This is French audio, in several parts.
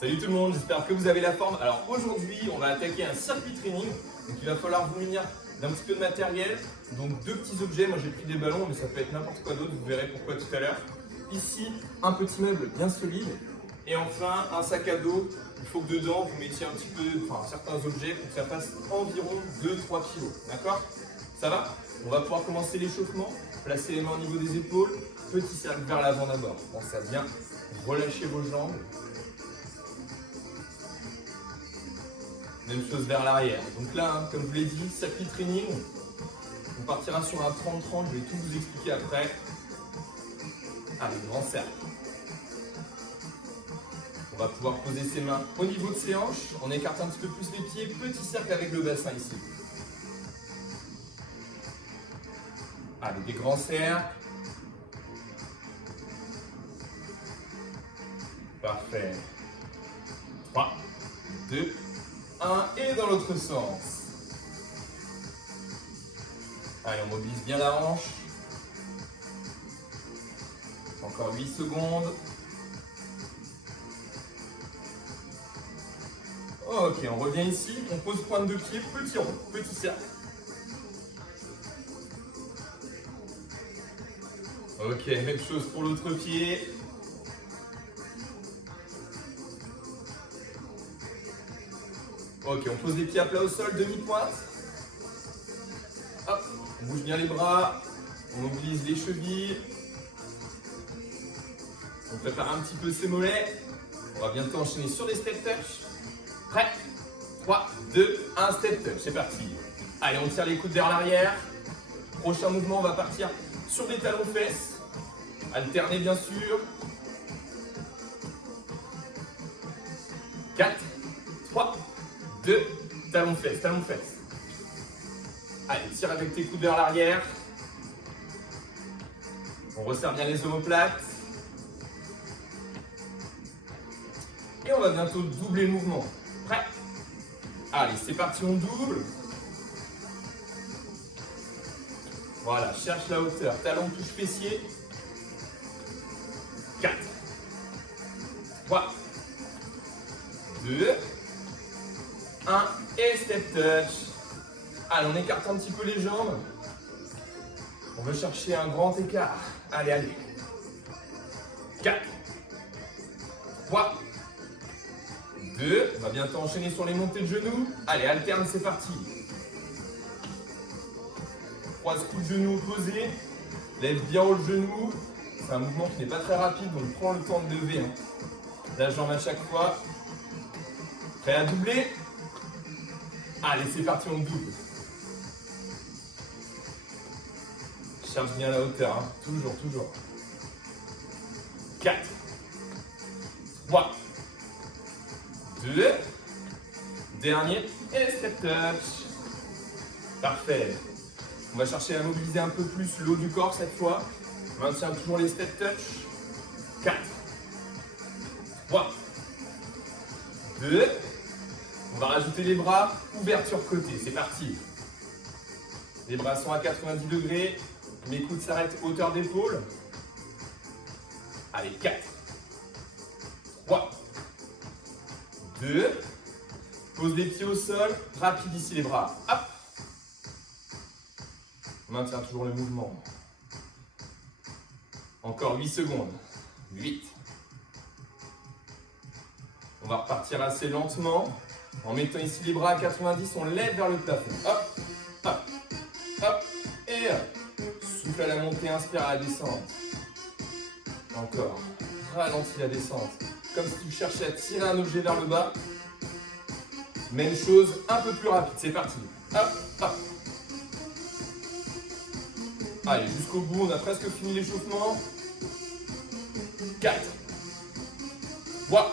Salut tout le monde, j'espère que vous avez la forme. Alors aujourd'hui, on va attaquer un circuit training. Donc il va falloir vous munir d'un petit peu de matériel. Donc deux petits objets, moi j'ai pris des ballons, mais ça peut être n'importe quoi d'autre, vous verrez pourquoi tout à l'heure. Ici, un petit meuble bien solide. Et enfin, un sac à dos. Il faut que dedans, vous mettiez un petit peu, certains objets pour que ça fasse environ 2-3 kg. D'accord? Ça va? On va pouvoir commencer l'échauffement. Placez les mains au niveau des épaules. Petit cercle vers l'avant d'abord. Pensez à bien relâcher vos jambes. Même chose vers l'arrière. Donc là, comme je vous l'ai dit, circuit training. On partira sur un 30-30. Je vais tout vous expliquer après. Allez, grand cercle. On va pouvoir poser ses mains au niveau de ses hanches. On écarte un petit peu plus les pieds. Petit cercle avec le bassin ici. Allez, des grands cercles. Parfait. 3, 2, 1 et dans l'autre sens. Allez, on mobilise bien la hanche. Encore 8 secondes. Ok, on revient ici, on pose pointe de pied, petit rond, petit cercle. Ok, même chose pour l'autre pied. Ok, on pose les pieds à plat au sol, demi-pointe. Hop, on bouge bien les bras, on mobilise les chevilles. On prépare un petit peu ses mollets. On va bientôt enchaîner sur des step touch. Prêt? 3, 2, 1, step touch, c'est parti. Allez, on tire les coudes vers l'arrière. Prochain mouvement, on va partir sur des talons fesses. Alterner bien sûr. 4, 3, 2, talons fesses, talons fesses. Allez, tire avec tes coudes vers l'arrière. On resserre bien les omoplates. Et on va bientôt doubler le mouvement. Prêt? Allez, c'est parti, on double. Voilà, cherche la hauteur. Talon touche fessier. 4, 3, 2, 1 et step touch. Allez, on écarte un petit peu les jambes. On veut chercher un grand écart. Allez, allez. 4, 3, 2. On va bientôt enchaîner sur les montées de genoux. Allez, alterne, c'est parti. Croise coups de genoux opposés. Lève bien haut le genou. C'est un mouvement qui n'est pas très rapide, donc prends le temps de lever la jambe à chaque fois. Prêt à doubler? Allez, c'est parti, on double. Cherche bien la hauteur, hein. Toujours, toujours. 4, 3, 2, dernier et step touch. Parfait. On va chercher à mobiliser un peu plus le haut du corps cette fois. On maintient toujours les step touch. 4, 3, 2. On va rajouter les bras, ouverture côté. C'est parti. Les bras sont à 90 degrés. Mes coudes s'arrêtent hauteur d'épaule. Allez, 4, 3, 2. Pose les pieds au sol. Rapide ici les bras. Hop. On maintient toujours le mouvement. Encore 8 secondes. 8. On va repartir assez lentement. En mettant ici les bras à 90, on lève vers le plafond. Hop, hop, hop, et hop. Souffle à la montée, inspire à la descente. Encore. Ralentis la descente. Comme si tu cherchais à tirer un objet vers le bas. Même chose, un peu plus rapide. C'est parti. Hop, hop. Allez, jusqu'au bout, on a presque fini l'échauffement. 4, 3,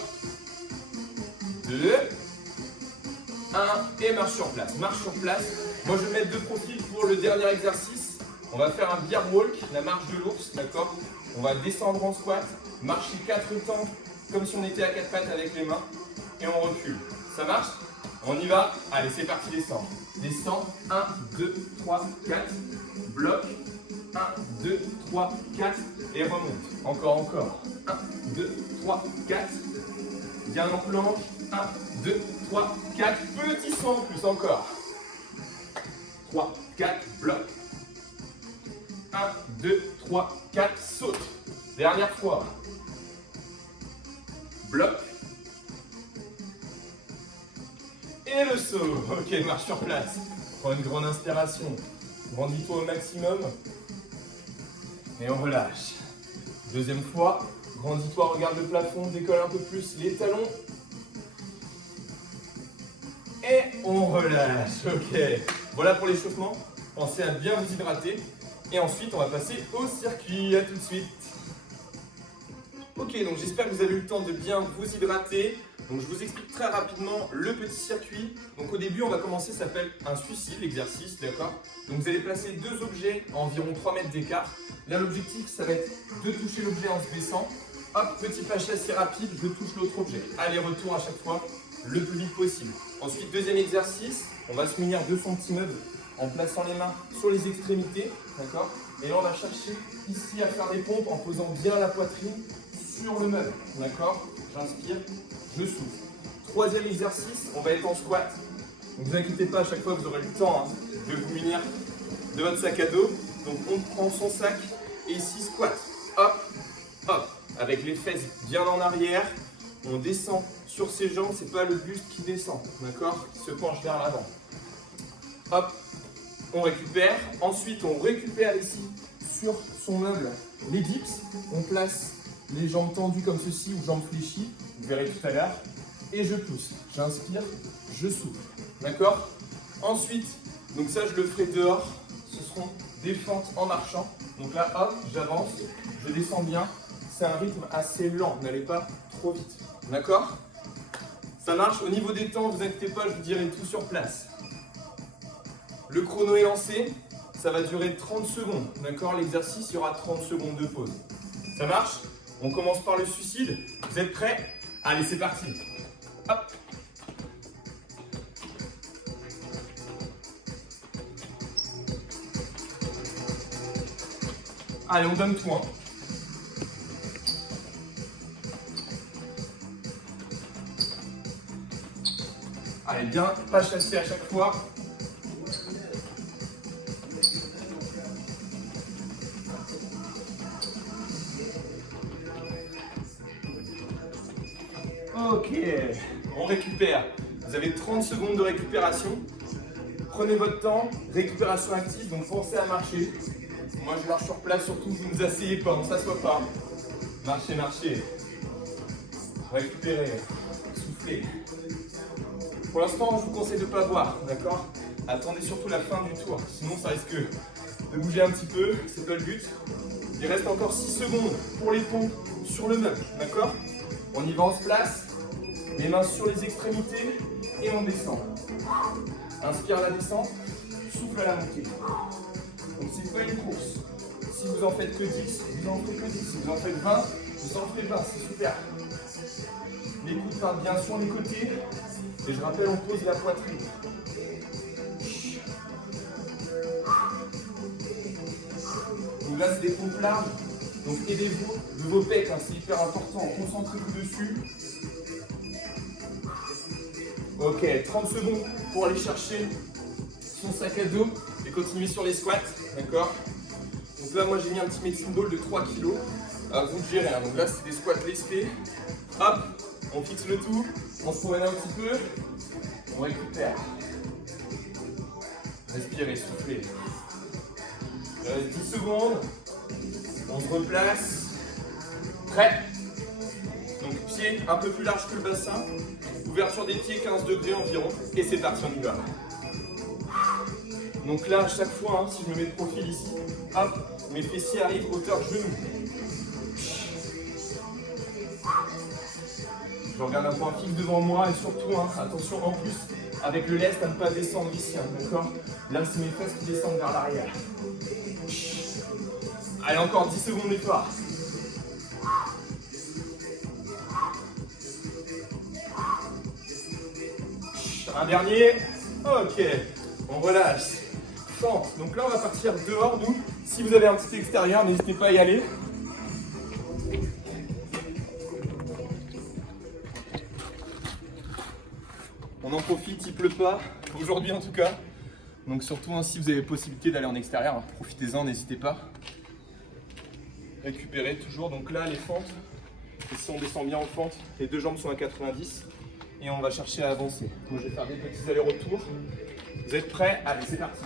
2, 1 et marche sur place. Marche sur place. Moi, je vais mettre de profil pour le dernier exercice. On va faire un bear walk, la marche de l'ours, d'accord? On va descendre en squat, marcher 4 temps comme si on était à 4 pattes avec les mains et on recule. Ça marche? On y va? Allez, c'est parti, descendre. Descends. 1, 2, 3, 4. Bloc. 1, 2, 3, 4. Et remonte. Encore, encore. 1, 2, 3, 4. Bien en planche. 1, 2, 3, 4. Petit saut en plus, encore. 3, 4, bloc. 1, 2, 3, 4, saute. Dernière fois. Bloc. Et le saut. Ok, marche sur place. Prends une grande inspiration. Grandis-toi au maximum. Et on relâche. Deuxième fois. Grandis-toi, regarde le plafond, décolle un peu plus les talons. Et on relâche. Ok. Voilà pour l'échauffement. Pensez à bien vous hydrater. Et ensuite, on va passer au circuit. À tout de suite. Ok, donc j'espère que vous avez eu le temps de bien vous hydrater. Donc je vous explique très rapidement le petit circuit. Donc au début, on va commencer, ça s'appelle un suicide, l'exercice, d'accord? Donc vous allez placer deux objets à environ 3 mètres d'écart. Là, l'objectif, ça va être de toucher l'objet en se baissant. Hop, petit pas assez rapide, je touche l'autre objet. Aller-retour à chaque fois, le plus vite possible. Ensuite, deuxième exercice, on va se munir de son petit meuble en plaçant les mains sur les extrémités, d'accord? Et là, on va chercher ici à faire des pompes en posant bien la poitrine sur le meuble, d'accord? J'inspire, je souffle. Troisième exercice, on va être en squat. Ne vous inquiétez pas, à chaque fois, vous aurez le temps de vous munir de votre sac à dos. Donc, on prend son sac et ici, squat. Hop, hop, avec les fesses bien en arrière. On descend sur ses jambes, c'est pas le buste qui descend, d'accord? Qui se penche vers l'avant. Hop, on récupère. Ensuite, on récupère ici sur son meuble les dips. On place les jambes tendues comme ceci ou jambes fléchies. Vous verrez tout à l'heure. Et je pousse. J'inspire, je souffle. D'accord? Ensuite, donc ça, je le ferai dehors. Ce seront des fentes en marchant. Donc là, hop, j'avance, je descends bien. C'est un rythme assez lent. N'allez pas trop vite. D'accord? Ça marche. Au niveau des temps, vous inquiétez pas, je vous dirai tout sur place. Le chrono est lancé. Ça va durer 30 secondes. D'accord? L'exercice, il y aura 30 secondes de pause. Ça marche? On commence par le suicide. Vous êtes prêts? Allez, c'est parti. Hop. Allez, on donne tout. Allez, bien, pas chasser à chaque fois. Ok, on récupère. Vous avez 30 secondes de récupération. Prenez votre temps, récupération active, donc pensez à marcher. Moi je marche sur place, surtout vous ne vous asseyez pas, on ne s'assoit pas. Marchez, marchez. Récupérez, soufflez. Pour l'instant, je vous conseille de ne pas boire, d'accord? Attendez surtout la fin du tour, sinon ça risque de bouger un petit peu, c'est pas le but. Il reste encore 6 secondes pour les pompes sur le meuble, d'accord? On y va, on se place, les mains sur les extrémités et on descend. Inspire à la descente, souffle à la montée. Donc c'est pas une course. Si vous en faites que 10, vous en faites que 10. Si vous en faites 20, vous en faites 20, c'est super. Les coudes partent bien sur les côtés. Et je rappelle, on pose la poitrine. Donc là, c'est des pompes larges. Donc aidez-vous de vos pecs, c'est hyper important. Concentrez-vous dessus. Ok, 30 secondes pour aller chercher son sac à dos et continuer sur les squats. D'accord? Donc là, moi, j'ai mis un petit medicine ball de 3 kg. À vous de gérer. Donc là, c'est des squats lestés. Hop, on fixe le tout. On se promène un petit peu. On récupère. Respirez, soufflez. Il reste 10 secondes. On se replace. Prêt? Donc pied un peu plus large que le bassin. Ouverture des pieds 15 degrés environ. Et c'est parti, on y va. Donc là, à chaque fois, si je me mets de profil ici, hop, mes fessiers arrivent hauteur genou. Je regarde un point fixe devant moi et surtout, attention en plus, avec le lest à ne pas descendre ici, d'accord? Là, c'est mes fesses qui descendent vers l'arrière. Allez, encore 10 secondes d'effort. Un dernier. Ok, on relâche. Fente. Donc là, on va partir dehors, nous. Si vous avez un petit extérieur, n'hésitez pas à y aller. On en profite, il pleut pas, aujourd'hui en tout cas. Donc surtout si vous avez possibilité d'aller en extérieur, profitez-en, n'hésitez pas. Récupérez toujours, donc là les fentes, et si on descend bien en fente, les deux jambes sont à 90 et on va chercher à avancer. Moi je vais faire des petits allers-retours. Vous êtes prêts? Allez, c'est parti.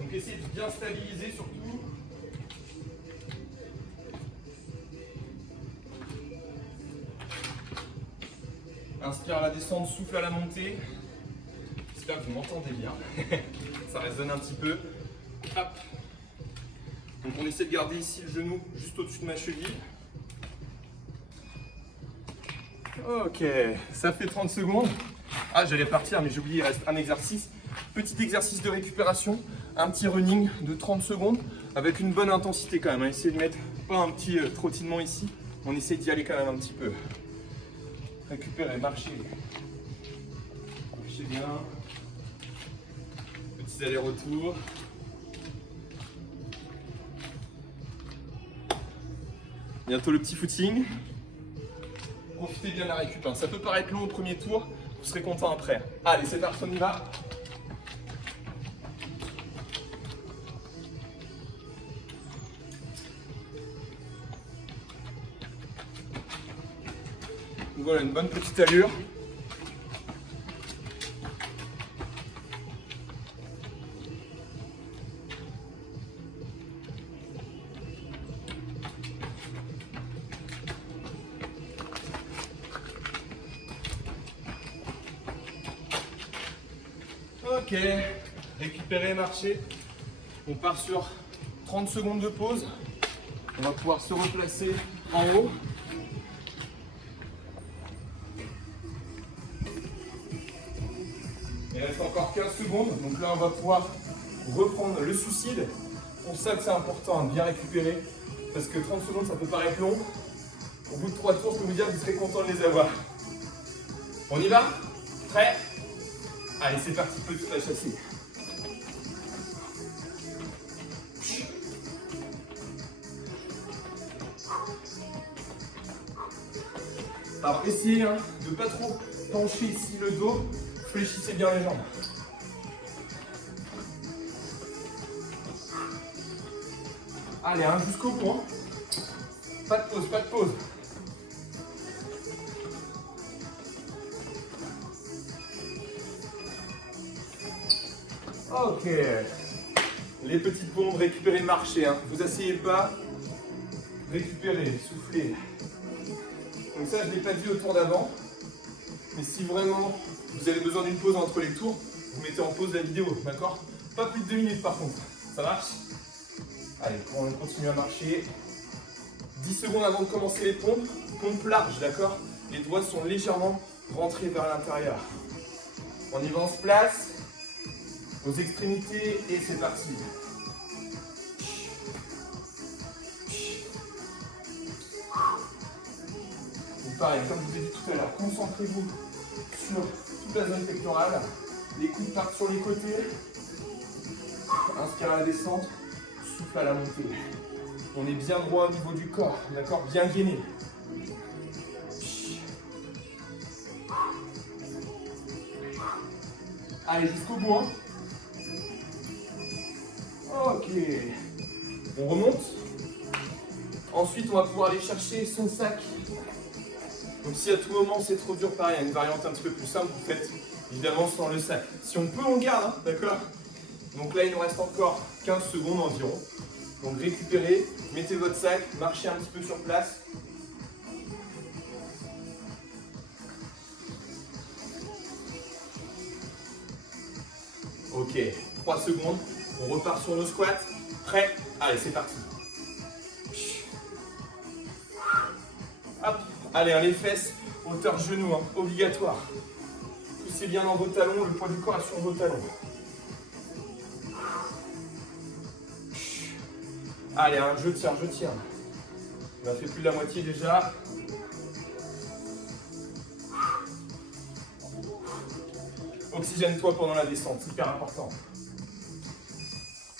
Donc essayez de bien stabiliser surtout. Inspire à la descente, souffle à la montée. J'espère que vous m'entendez bien. Ça résonne un petit peu. Hop. Donc on essaie de garder ici le genou juste au-dessus de ma cheville. Ok, ça fait 30 secondes. Ah, j'allais partir, mais j'ai oublié, il reste un exercice. Petit exercice de récupération, un petit running de 30 secondes avec une bonne intensité quand même. Essayez de mettre pas un petit trottinement ici, on essaie d'y aller quand même un petit peu. Récupérez, marchez. Marchez bien. Petits allers-retours. Bientôt le petit footing. Profitez bien de la récup. Ça peut paraître long au premier tour, vous serez content après. Allez, c'est parti, on y va. Voilà, une bonne petite allure. Ok, récupérer, marcher. On part sur 30 secondes de pause. On va pouvoir se replacer en haut. Il reste encore 15 secondes, donc là on va pouvoir reprendre le suicide. C'est pour ça que c'est important de bien récupérer, parce que 30 secondes ça peut paraître long. Au bout de 3 tours, je peux vous dire que vous serez content de les avoir. On y va? Prêt? Allez, c'est parti, petite la chasser. Alors essayez de ne pas trop pencher ici le dos, fléchissez bien les jambes. Allez, jusqu'au bout. Hein. Pas de pause, pas de pause. Ok. Les petites bombes, récupérez, marchez. Hein. Vous asseyez pas. Récupérez, soufflez. Donc ça, je ne l'ai pas dit au tour d'avant. Mais si vraiment vous avez besoin d'une pause entre les tours, vous mettez en pause la vidéo, d'accord? Pas plus de 2 minutes par contre. Ça marche? Allez, on continue à marcher. 10 secondes avant de commencer les pompes. Pompe large, d'accord? Les doigts sont légèrement rentrés vers l'intérieur. On y va, on se place. Aux extrémités et c'est parti. Donc pareil, comme je vous ai dit tout à l'heure, concentrez-vous sur toute la zone pectorale. Les coudes partent sur les côtés. Inspire à la descente, souffle à la montée. On est bien droit au niveau du corps, d'accord? Bien gainé. Allez, jusqu'au bout. Hein. Ok. On remonte. Ensuite, on va pouvoir aller chercher son sac. Donc si à tout moment c'est trop dur, pareil, il y a une variante un petit peu plus simple, vous faites évidemment sans le sac. Si on peut, on garde, hein, d'accord? Donc là, il nous reste encore 15 secondes environ. Donc récupérez, mettez votre sac, marchez un petit peu sur place. Ok, 3 secondes, on repart sur nos squats. Prêt? Allez, c'est parti. Hop, allez, les fesses, hauteur genou, hein, obligatoire. Poussez bien dans vos talons, le poids du corps est sur vos talons. Allez, je tiens, je tiens. On a fait plus de la moitié déjà. Oxygène-toi pendant la descente, hyper important.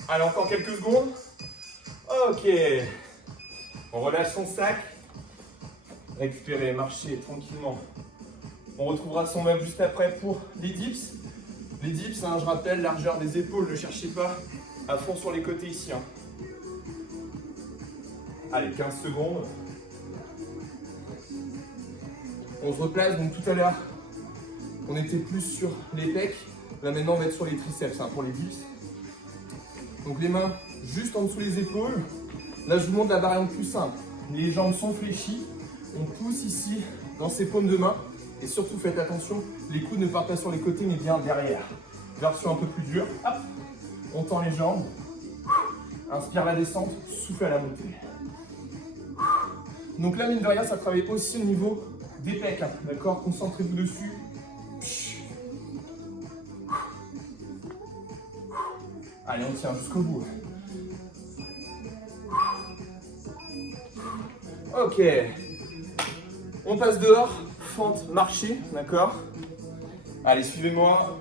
Allez, encore quelques secondes. Ok. On relâche son sac. Récupérez, marchez tranquillement. On retrouvera son meuble juste après pour les dips. Les dips, hein, je rappelle, largeur des épaules, ne cherchez pas à fond sur les côtés ici. Hein. Allez, 15 secondes. On se replace, donc tout à l'heure, on était plus sur les pecs. Là maintenant, on va être sur les triceps hein, pour les dips. Donc les mains juste en dessous les épaules. Là, je vous montre la variante plus simple. Les jambes sont fléchies. On pousse ici dans ses paumes de main. Et surtout, faites attention, les coudes ne partent pas sur les côtés, mais bien derrière. Version un peu plus dure. Hop. On tend les jambes. Inspire la descente, souffle à la montée. Donc là, mine de rien, ça travaille aussi au niveau des pecs. Hein, d'accord? Concentrez-vous dessus. Allez, on tient jusqu'au bout. Ok. On passe dehors. Fente, marcher, d'accord? Allez, suivez-moi.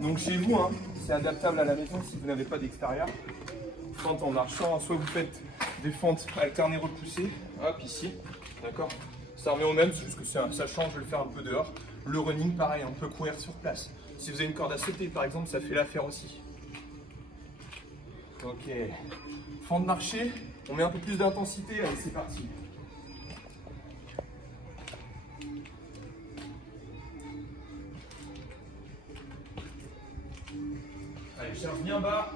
Donc chez vous, hein, c'est adaptable à la maison si vous n'avez pas d'extérieur. Fente en marchant, soit vous faites des fentes alternées repoussées, hop, ici, d'accord? Ça revient au même, c'est juste que ça change, je vais le faire un peu dehors. Le running, pareil, on peut courir sur place. Si vous avez une corde à sauter, par exemple, ça fait l'affaire aussi. Ok. Fente marcher, on met un peu plus d'intensité, allez, c'est parti. Allez, cherche bien bas.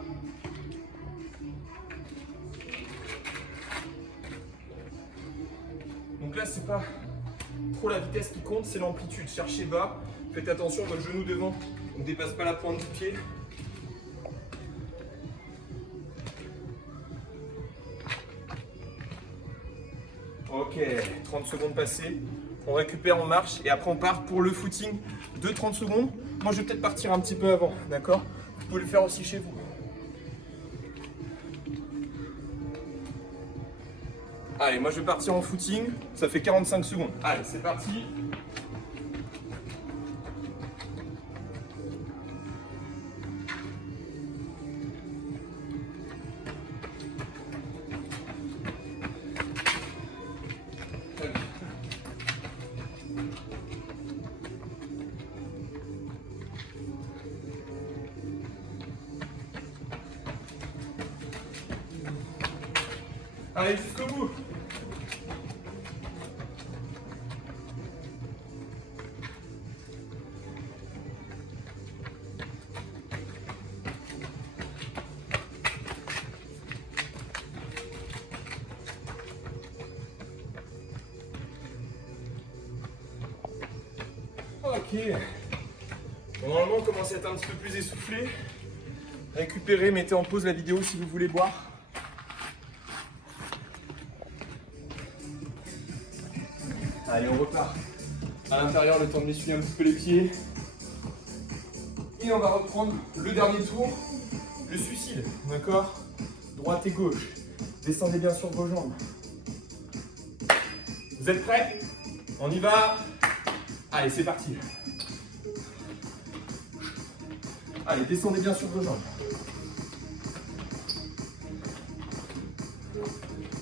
Donc là, c'est pas trop la vitesse qui compte, c'est l'amplitude. Cherchez bas. Faites attention, votre genou devant ne dépasse pas la pointe du pied. Ok, 30 secondes passées. On récupère, on marche et après on part pour le footing de 30 secondes. Moi, je vais peut-être partir un petit peu avant, d'accord? Vous pouvez le faire aussi chez vous. Allez, moi je vais partir en footing, ça fait 45 secondes. Allez, c'est parti. Allez, jusqu'au bout. Ok. Normalement, on commence à être un petit peu plus essoufflé. Récupérez, mettez en pause la vidéo si vous voulez boire. Allez, on repart à l'intérieur, le temps de m'essuyer un petit peu les pieds. Et on va reprendre le dernier tour, le suicide, d'accord? Droite et gauche. Descendez bien sur vos jambes. Vous êtes prêts? On y va. Allez, c'est parti. Allez, descendez bien sur vos jambes.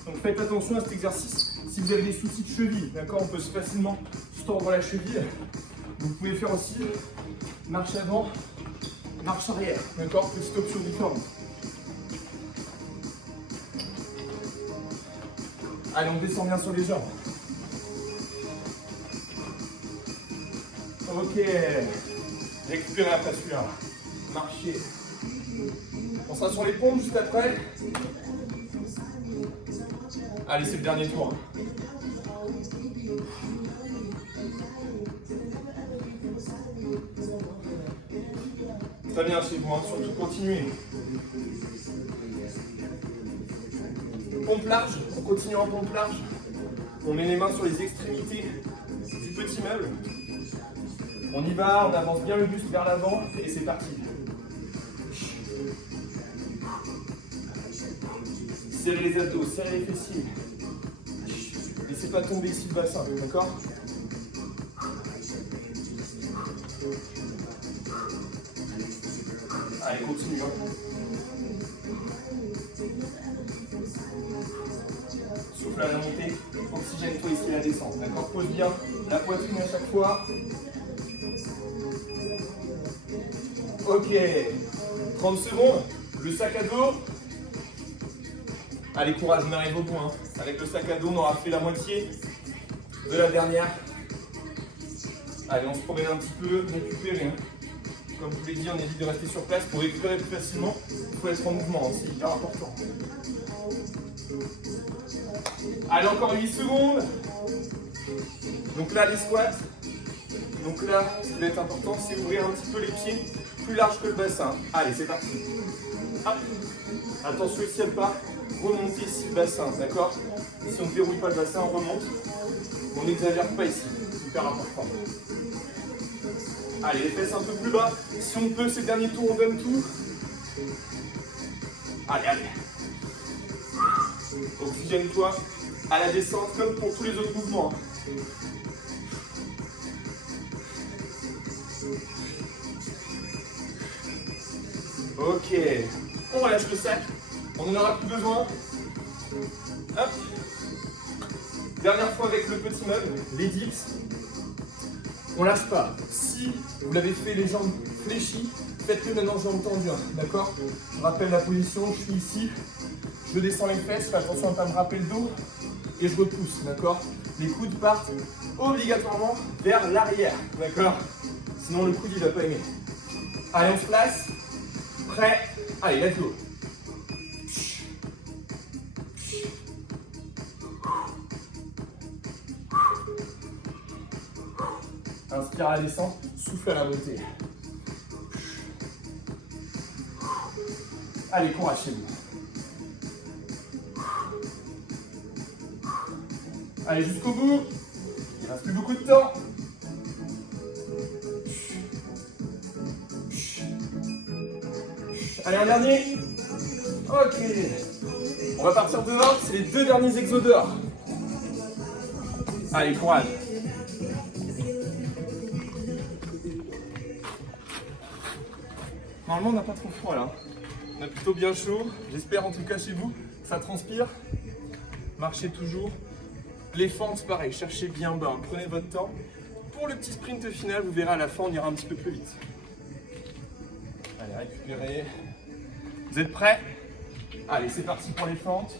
Donc faites attention à cet exercice. Si vous avez des soucis de cheville, d'accord, on peut facilement se tordre la cheville. Vous pouvez faire aussi marche avant, marche arrière, d'accord, petite option différente. Allez, on descend bien sur les jambes. Ok, récupérez après celui-là. Marchez. On sera sur les pompes juste après. Allez, c'est le dernier tour. Très bien chez vous, hein. Surtout continuez. Pompe large, on continue en pompe large. On met les mains sur les extrémités du petit meuble. On y va, on avance bien le buste vers l'avant et c'est parti. Serrez les abdos, serrez les fessiers. Laissez pas tomber ici le bassin, d'accord? Allez, continue. Hein. souffle à la montée, oxygène-toi ici à la descente. D'accord? Pose bien la poitrine à chaque fois. Ok. 30 secondes. Le sac à dos. Allez, courage, on arrive au bout. Hein. Avec le sac à dos, on aura fait la moitié de la dernière. Allez, on se promène un petit peu, récupérer. Hein. Comme je vous l'ai dit, on évite de rester sur place. Pour récupérer plus facilement, il faut être en mouvement, c'est hyper important. Allez, encore 8 secondes. Donc là, les squats. Donc là, ce qui va être important, c'est ouvrir un petit peu les pieds plus large que le bassin. Allez, c'est parti. Hop. Attention ici à ne pas remonter ici le bassin, d'accord? Si on ne verrouille pas le bassin, on remonte. On n'exagère pas ici, hyper important. Allez, les fesses un peu plus bas. Si on peut, ces derniers tours, on donne tout. Allez, allez. Oxygène-toi à la descente, comme pour tous les autres mouvements. Ok. On relâche le sac. On n'en aura plus besoin. Hop. Dernière fois avec le petit meuble, les dips. On lâche pas. Si vous l'avez fait les jambes fléchies, faites-le maintenant jambes tendues. D'accord? Je rappelle la position, je suis ici. Je descends les fesses, fais attention à ne pas me râper le dos. Et je repousse, d'accord? Les coudes partent obligatoirement vers l'arrière, d'accord? Sinon le coude il va pas aimer. Allez, on se place. Prêt? Allez, let's go. Inspire à la descente, souffle à la montée. Allez, courage chez vous. Allez, jusqu'au bout. Il ne reste plus beaucoup de temps. Allez, un dernier. Ok. On va partir dehors. C'est les 2 derniers exos dehors. Allez, courage. Normalement, on n'a pas trop froid là. On a plutôt bien chaud. J'espère en tout cas chez vous. Ça transpire. Marchez toujours. Les fentes, pareil. Cherchez bien bas. Prenez votre temps. Pour le petit sprint final, vous verrez à la fin, on ira un petit peu plus vite. Allez, récupérez. Vous êtes prêts? Allez, c'est parti pour les fentes.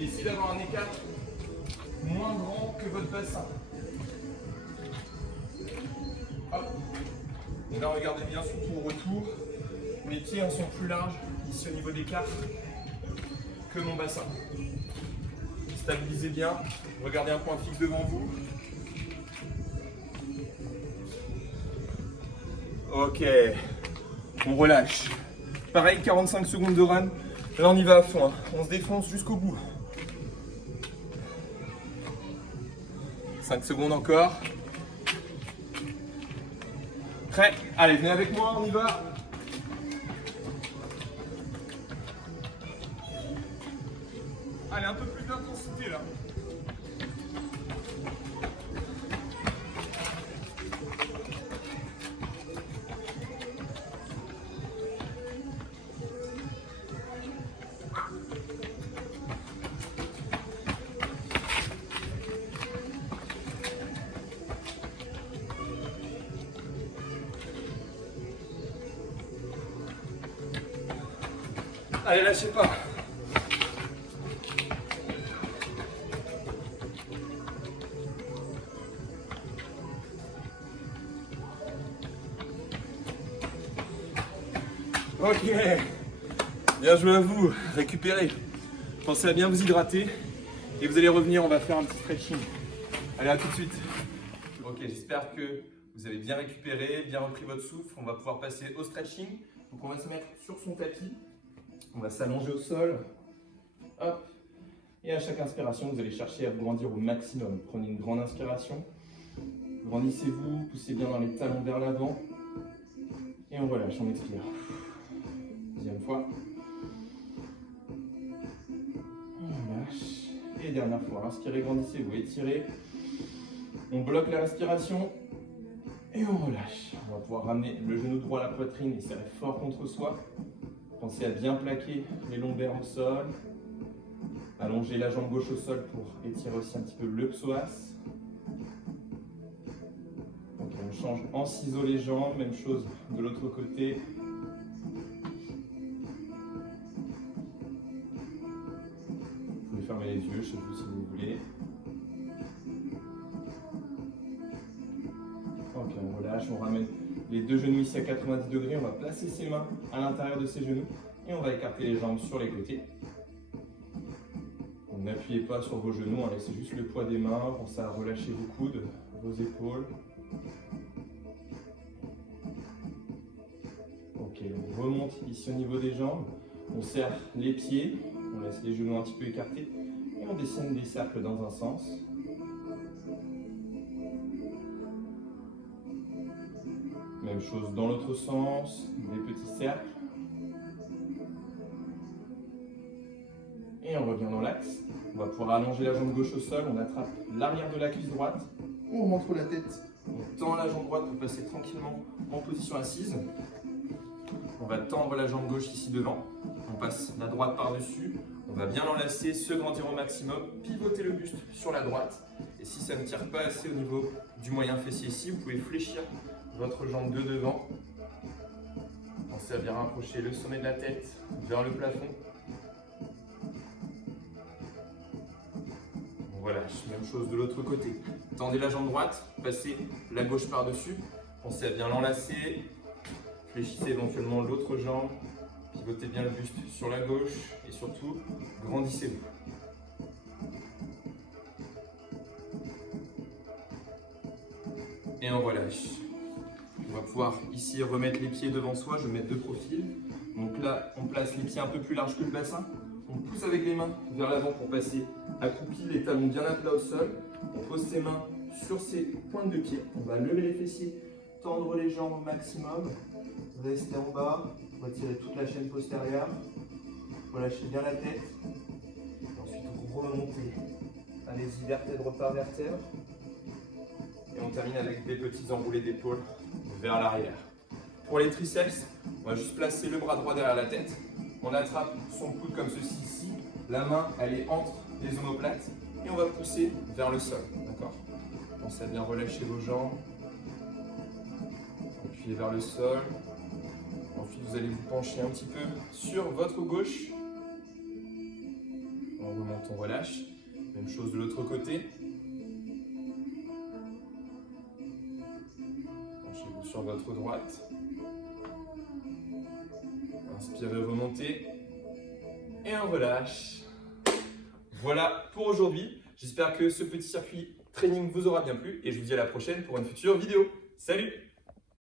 Essayez d'avoir un écart moins grand que votre bassin. Hop. Et là, regardez bien, surtout au retour. Mes pieds sont plus larges ici au niveau des cartes que mon bassin. Stabilisez bien. Regardez un point fixe devant vous. Ok. On relâche. Pareil, 45 secondes de run. Là, on y va à fond. Hein. On se défonce jusqu'au bout. 5 secondes encore. Prêt? Allez, venez avec moi, on y va. Allez, un peu plus d'intensité là. Allez, lâchez pas. Ok. Bien joué à vous. Récupérez. Pensez à bien vous hydrater. Et vous allez revenir, on va faire un petit stretching. Allez, à tout de suite. Ok, j'espère que vous avez bien récupéré, bien repris votre souffle. On va pouvoir passer au stretching. Donc on va se mettre sur son tapis. On va s'allonger au sol. Hop. Et à chaque inspiration, vous allez chercher à vous grandir au maximum. Prenez une grande inspiration. Grandissez-vous, poussez bien dans les talons vers l'avant. Et on relâche, on expire. Deuxième fois. On relâche. Et dernière fois. Inspirez, grandissez-vous, étirez. On bloque la respiration. Et on relâche. On va pouvoir ramener le genou droit à la poitrine et serrer fort contre soi. Pensez à bien plaquer les lombaires au sol. Allongez la jambe gauche au sol pour étirer aussi un petit peu le psoas. Donc on change en ciseaux les jambes, même chose de l'autre côté. Vous pouvez fermer les yeux chez vous si vous voulez. Ok, on relâche, on ramène les deux genoux ici à 90 degrés. On va placer ses mains à l'intérieur de ses genoux et on va écarter les jambes sur les côtés. N'appuyez pas sur vos genoux, laissez juste le poids des mains. Pensez à relâcher vos coudes, vos épaules. Ok, on remonte ici au niveau des jambes. On serre les pieds, on laisse les genoux un petit peu écartés et on dessine des cercles dans un sens. Même chose dans l'autre sens, des petits cercles. Et on revient dans l'axe. On va pouvoir allonger la jambe gauche au sol, on attrape l'arrière de la cuisse droite, on remonte la tête, on tend la jambe droite pour passer tranquillement en position assise. On va tendre la jambe gauche ici devant, on passe la droite par-dessus, on va bien l'enlacer, se grandir au maximum, pivoter le buste sur la droite. Et si ça ne tire pas assez au niveau du moyen fessier ici, vous pouvez fléchir votre jambe de devant. Pensez à bien rapprocher le sommet de la tête vers le plafond. Voilà, même chose de l'autre côté. Tendez la jambe droite, passez la gauche par-dessus. Pensez à bien l'enlacer. Fléchissez éventuellement l'autre jambe. Pivotez bien le buste sur la gauche et surtout, grandissez-vous. Et on relâche. On va pouvoir ici remettre les pieds devant soi. Je vais mettre de profil. Donc là, on place les pieds un peu plus larges que le bassin. On pousse avec les mains vers l'avant pour passer accroupi, les talons bien à plat au sol. On pose ses mains sur ses pointes de pied. On va lever les fessiers, tendre les jambes au maximum. Restez en bas, retirez toute la chaîne postérieure. Relâchez bien la tête. Ensuite, remontez. Allez-y, vertèbre par vertèbre. Et on termine avec des petits enroulés d'épaule vers l'arrière. Pour les triceps, on va juste placer le bras droit derrière la tête. On attrape son coude comme ceci ici. La main, elle est entre les omoplates. Et on va pousser vers le sol. D'accord ? Pensez à bien relâcher vos jambes. Appuyez vers le sol. Ensuite, vous allez vous pencher un petit peu sur votre gauche. On remonte, on relâche. Même chose de l'autre côté. Penchez-vous sur votre droite. Inspirez, remontez. Et on relâche. Voilà pour aujourd'hui. J'espère que ce petit circuit training vous aura bien plu. Et je vous dis à la prochaine pour une future vidéo. Salut!